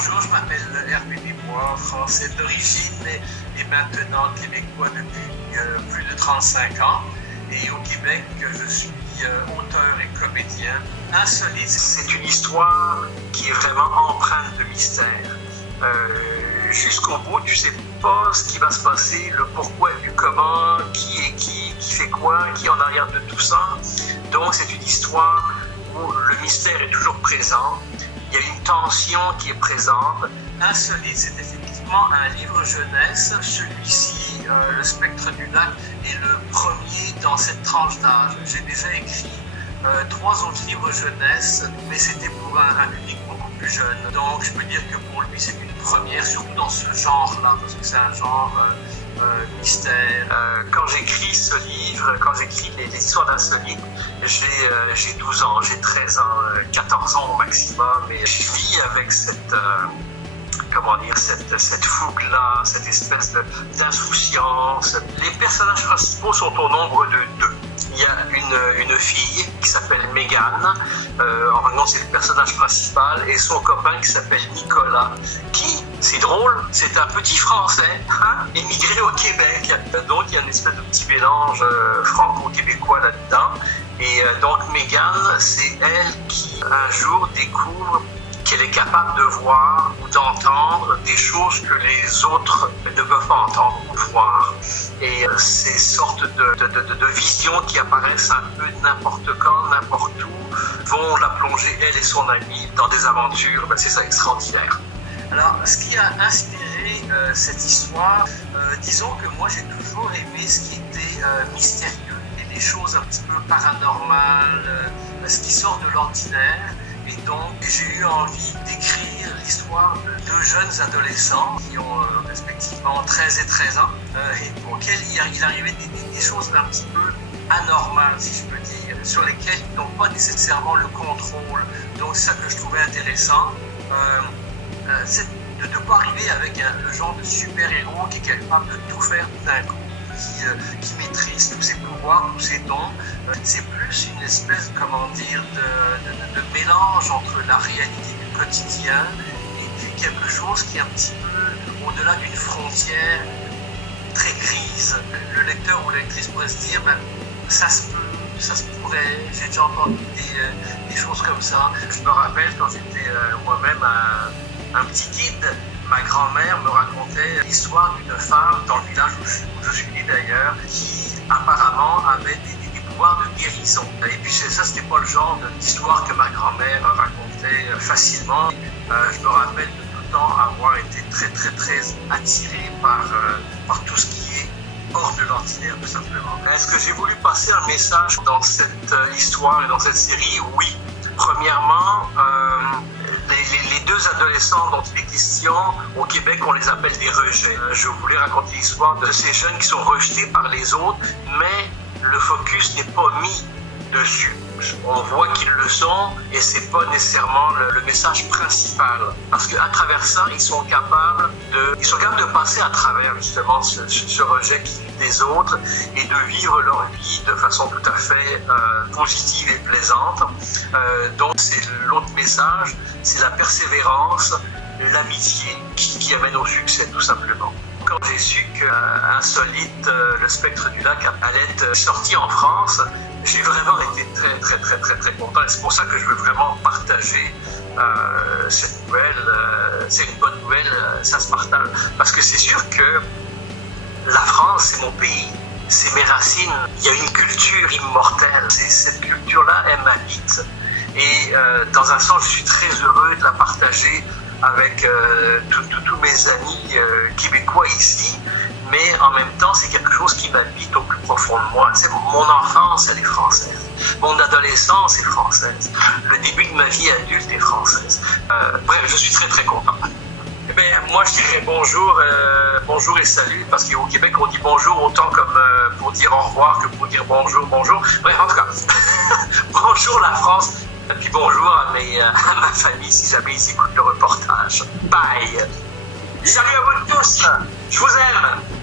bonjour, je m'appelle Hervé Desbois, français d'origine et maintenant québécois depuis plus de 35 ans. Et au Québec, je suis auteur et comédien. Insolite, c'est une histoire qui est vraiment empreinte de mystère. Jusqu'au bout, tu sais pas ce qui va se passer, le pourquoi, du comment, qui est qui fait quoi, qui est en arrière de tout ça. Donc c'est une histoire où le mystère est toujours présent. Il y a une tension qui est présente. Insolite, c'est effectivement un livre jeunesse. Celui-ci, Le Spectre du Lac, est le premier dans cette tranche d'âge. J'ai déjà écrit 3 autres livres jeunesse, mais c'était pour un public beaucoup plus jeune. Donc je peux dire que pour lui, c'est une première, surtout dans ce genre-là, parce que c'est un genre mystère. Quand j'écris ce livre, quand j'écris les histoires d'Insolite, j'ai 12 ans, j'ai 13 ans, 14 ans au maximum, et je vis avec cette fougue-là, cette espèce d'insouciance. Les personnages principaux sont au nombre de 2. Il y a une fille qui s'appelle Mégane, en fin de compte c'est le personnage principal, et son copain qui s'appelle Nicolas, qui, c'est drôle, c'est un petit Français, émigré au Québec. Donc il y a une espèce de petit mélange franco-québécois là-dedans. Et donc Mégane, c'est elle qui un jour découvre qu'elle est capable de voir ou d'entendre des choses que les autres ne peuvent pas entendre ou voir. Et ces sortes de visions qui apparaissent un peu n'importe quand, n'importe où, vont la plonger, elle et son ami, dans des aventures, c'est ça, extraordinaire. Alors, ce qui a inspiré cette histoire, disons que moi j'ai toujours aimé ce qui était mystérieux, et les choses un petit peu paranormales, ce qui sort de l'ordinaire. Et donc, j'ai eu envie d'écrire l'histoire de 2 jeunes adolescents qui ont respectivement 13 et 13 ans et auxquels il arrivait des choses un petit peu anormales, si je peux dire, sur lesquelles ils n'ont pas nécessairement le contrôle. Donc, c'est ça que je trouvais intéressant. C'est de ne pas arriver avec le genre de super-héros qui est capable de tout faire d'un coup, qui maîtrise tous ses pouvoirs, tous ses dons. C'est plus une espèce, de mélange entre la réalité du quotidien et puis quelque chose qui est un petit peu au-delà d'une frontière très grise. Le lecteur ou la lectrice pourrait se dire, ça se peut, ça se pourrait, j'ai déjà entendu des choses comme ça. Je me rappelle quand j'étais moi-même un petit kid, ma grand-mère me racontait l'histoire d'une femme dans le village où je suis né d'ailleurs, qui apparemment avait des pouvoirs de guérison. Et puis ça, c'était pas le genre d'histoire que ma grand-mère racontait facilement. Je me rappelle de tout le temps avoir été très très très attiré par tout ce qui est hors de l'ordinaire, tout simplement. Est-ce que j'ai voulu passer un message dans cette histoire et dans cette série? Oui. Premièrement, les 2 adolescents dont il est question, au Québec, on les appelle des rejets. Je voulais raconter l'histoire de ces jeunes qui sont rejetés par les autres, mais le focus n'est pas mis dessus. On voit qu'ils le sont et c'est pas nécessairement le message principal. Parce qu'à travers ça, ils sont capables de passer à travers justement ce rejet des autres et de vivre leur vie de façon tout à fait positive et plaisante. Donc c'est l'autre message, c'est la persévérance, l'amitié qui amène au succès tout simplement. Quand j'ai su qu'Insolite, Le Spectre du Lac allait être sorti en France, j'ai vraiment été très très très très très content. Et c'est pour ça que je veux vraiment partager cette nouvelle. C'est une bonne nouvelle, ça se partage. Parce que c'est sûr que la France, c'est mon pays, c'est mes racines. Il y a une culture immortelle. Cette culture-là, elle m'habite. Et dans un sens, je suis très heureux de la partager avec tous mes amis québécois ici, mais en même temps, c'est quelque chose qui m'habite au plus profond de moi. Tu sais, mon enfance, elle est française. Mon adolescence est française. Le début de ma vie adulte est française. Bref, je suis très très content. Moi, je dirais bonjour et salut, parce qu'au Québec, on dit bonjour autant comme pour dire au revoir que pour dire bonjour. Bref, en tout cas, bonjour la France. Et puis bonjour à ma famille si jamais ils écoutent le reportage. Bye! Salut à vous tous! Je vous aime!